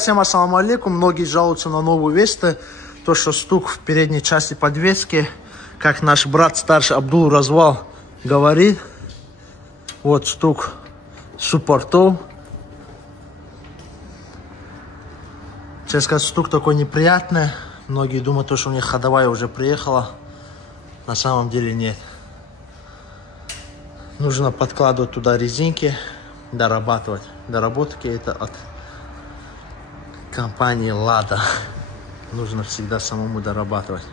Всем ассаламу алейкум. Многие жалуются на новую Весту, то что стук в передней части подвески, как наш брат старший Абдул Развал говорит. Вот стук суппортов. Честно сказать, стук такой неприятный. Многие думают, что у них ходовая уже приехала. На самом деле нет. Нужно подкладывать туда резинки, дорабатывать. Доработки это от компании Lada. Нужно всегда самому дорабатывать.